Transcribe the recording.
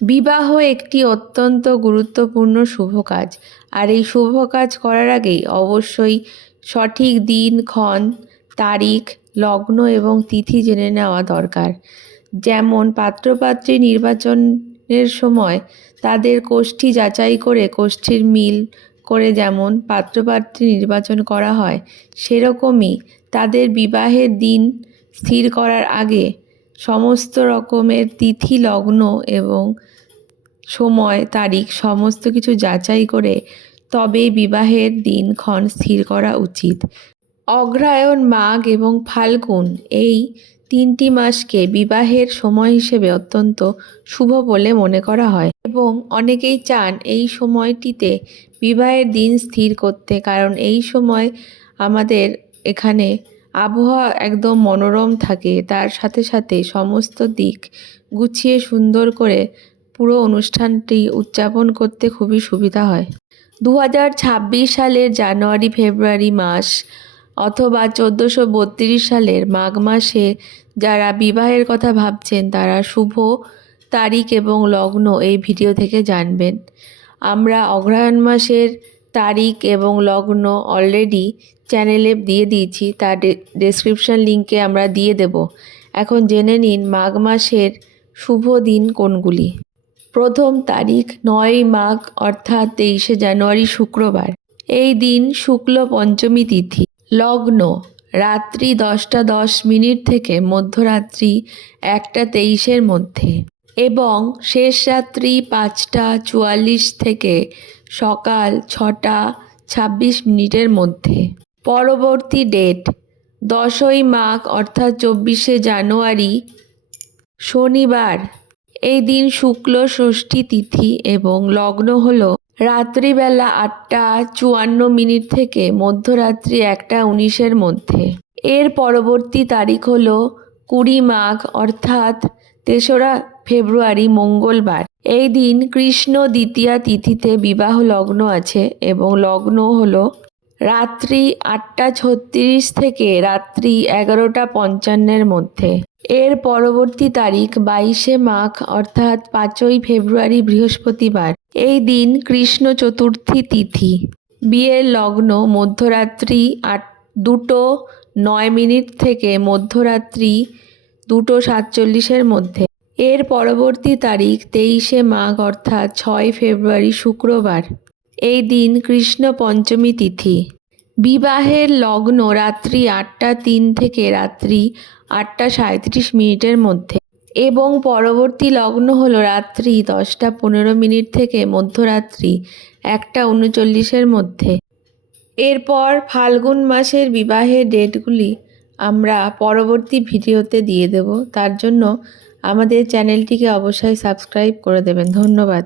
বিবাহ একটি অত্যন্ত গুরুত্বপূর্ণ শুভ কাজ। আর এই শুভ কাজ করার আগেই অবশ্যই সঠিক দিন, ক্ষণ, তারিখ, লগ্ন এবং তিথি জেনে নেওয়া দরকার। যেমন পাত্রপাত্রী নির্বাচনের সময় তাদের কোষ্ঠী যাচাই করে কোষ্ঠীর মিল করে যেমন পাত্রপাত্রী নির্বাচন করা হয়, সেরকমই তাদের বিবাহের দিন স্থির করার আগে সমস্ত রকমের তিথি, লগ্ন এবং সময়, তারিখ সমস্ত কিছু যাচাই করে তবে বিবাহের দিনক্ষণ স্থির করা উচিত। অগ্রহায়ণ মাঘ এবং ফাল্গুন এই তিনটি মাসকে বিবাহের সময় হিসেবে অত্যন্ত শুভ বলে মনে করা হয় এবং অনেকেই চান এই সময়টিতে বিবাহের দিন স্থির করতে কারণ এই সময় আমাদের এখানে আবহাওয়া একদম মনোরম থাকে। তার সাথে সাথে সমস্ত দিক গুছিয়ে সুন্দর করে পুরো অনুষ্ঠানটি উদযাপন করতে খুবই সুবিধা হয়। দু হাজার ছাব্বিশ সালের জানুয়ারি, ফেব্রুয়ারি মাস অথবা চোদ্দোশো বত্রিশ সালের মাঘ মাসে যারা বিবাহের কথা ভাবছেন, তারা শুভ তারিখ এবং লগ্ন এই ভিডিও থেকে জানবেন। আমরা অগ্রহায়ণ মাসের তারিখ এবং লগ্ন অলরেডি চ্যানেলে দিয়ে দিয়েছি তার ডেসক্রিপশন লিঙ্কে আমরা দিয়ে দেব। এখন জেনে নিন মাঘ মাসের শুভ দিন কোনগুলি। প্রথম তারিখ নয় মাঘ, অর্থাৎ তেইশে জানুয়ারি শুক্রবার। এই দিন শুক্ল পঞ্চমী তিথি। লগ্ন। রাত্রি দশটা দশ মিনিট থেকে মধ্যরাত্রি একটা তেইশের মধ্যে। এবং শেষ রাত্রি পাঁচটা চুয়াল্লিশ থেকে সকাল ছটা ছাব্বিশ মিনিটের মধ্যে। পরবর্তী ডেট। দশই মাঘ, অর্থাৎ চব্বিশে জানুয়ারি, শনিবার। এই দিন শুক্ল ষষ্ঠী তিথি এবং লগ্ন হল রাত্রিবেলা আটটা চুয়ান্ন মিনিট থেকে মধ্যরাত্রি একটা উনিশের মধ্যে। এর পরবর্তী তারিখ হল কুড়ি মাঘ, অর্থাৎ তেসরা ফেব্রুয়ারি, মঙ্গলবার। এই দিন কৃষ্ণ দ্বিতীয়া তিথিতে বিবাহ লগ্ন আছে এবং লগ্ন হল রাত্রি আটটা ছত্রিশ থেকে রাত্রি এগারোটা পঞ্চান্নের মধ্যে। এর পরবর্তী তারিখ বাইশে মাঘ, অর্থাৎ পাঁচই ফেব্রুয়ারি বৃহস্পতিবার। এই দিন কৃষ্ণ চতুর্থী তিথি। বিয়ের লগ্ন মধ্যরাত্রি আট, দুটো নয় মিনিট থেকে মধ্যরাত্রি দুটো সাতচল্লিশের মধ্যে। এর পরবর্তী তারিখ তেইশে মাঘ, অর্থাৎ ছয় ফেব্রুয়ারি শুক্রবার। এই দিন কৃষ্ণ পঞ্চমী তিথি। বিবাহের লগ্ন রাত্রি আটটা তিন থেকে রাত্রি আটটা সাঁত্রিশ মিনিটের মধ্যে এবং পরবর্তী লগ্ন হল রাত্রি দশটা পনেরো মিনিট থেকে মধ্যরাত্রি একটা উনচল্লিশের মধ্যে। এরপর ফাল্গুন মাসের বিবাহের ডেটগুলি আমরা পরবর্তী ভিডিওতে দিয়ে দেব। তার জন্য আমাদের চ্যানেলটিকে অবশ্যই সাবস্ক্রাইব করে দেবেন। ধন্যবাদ।